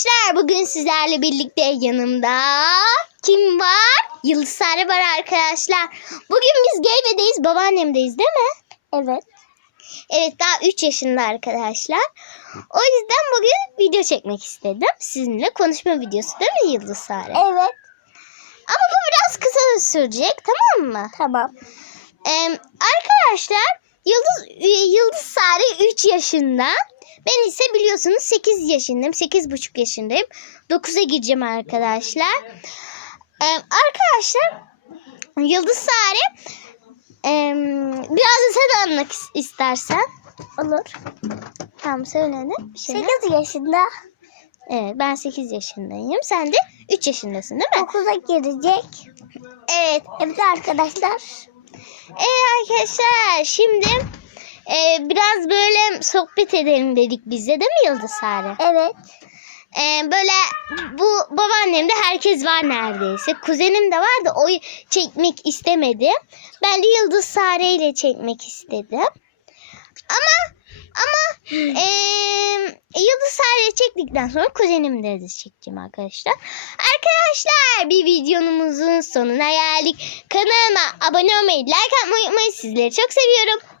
Arkadaşlar bugün sizlerle birlikte yanımda kim var? Yıldız Sare var arkadaşlar. Bugün biz Geyve'deyiz, babaannemdeyiz değil mi? Evet. Evet daha 3 yaşında arkadaşlar. O yüzden bugün video çekmek istedim. Sizinle konuşma videosu değil mi Yıldız Sare? Evet. Ama bu biraz kısa sürecek tamam mı? Tamam. Ee, arkadaşlar Yıldız Yıldız Sare 3 yaşında. Ben ise biliyorsunuz 8 yaşındayım. 8,5 yaşındayım. 9'a gireceğim arkadaşlar. Ee, arkadaşlar Yıldız Sare ee, biraz da sen anlatmak is- istersen. Olur. Tamam söyle ne? Bir şey ne? 8 yaşında Evet ben 8 yaşındayım. Sen de 3 yaşındasın değil mi? 9'a girecek. Evet. Evet arkadaşlar. Evet arkadaşlar şimdi e, biraz böyle sohbet edelim dedik bize değil mi Yıldız Sare? Evet. E, böyle bu babaannemde herkes var neredeyse. Kuzenim de var da o çekmek istemedi. Ben de Yıldız Sare ile çekmek istedim. Ama ama e, Yıldız Sare'yi çektikten sonra kuzenimle de çekeceğim arkadaşlar. Arkadaşlar bir videomuzun sonuna geldik. Kanalıma abone olmayı, like atmayı unutmayın. Sizleri çok seviyorum.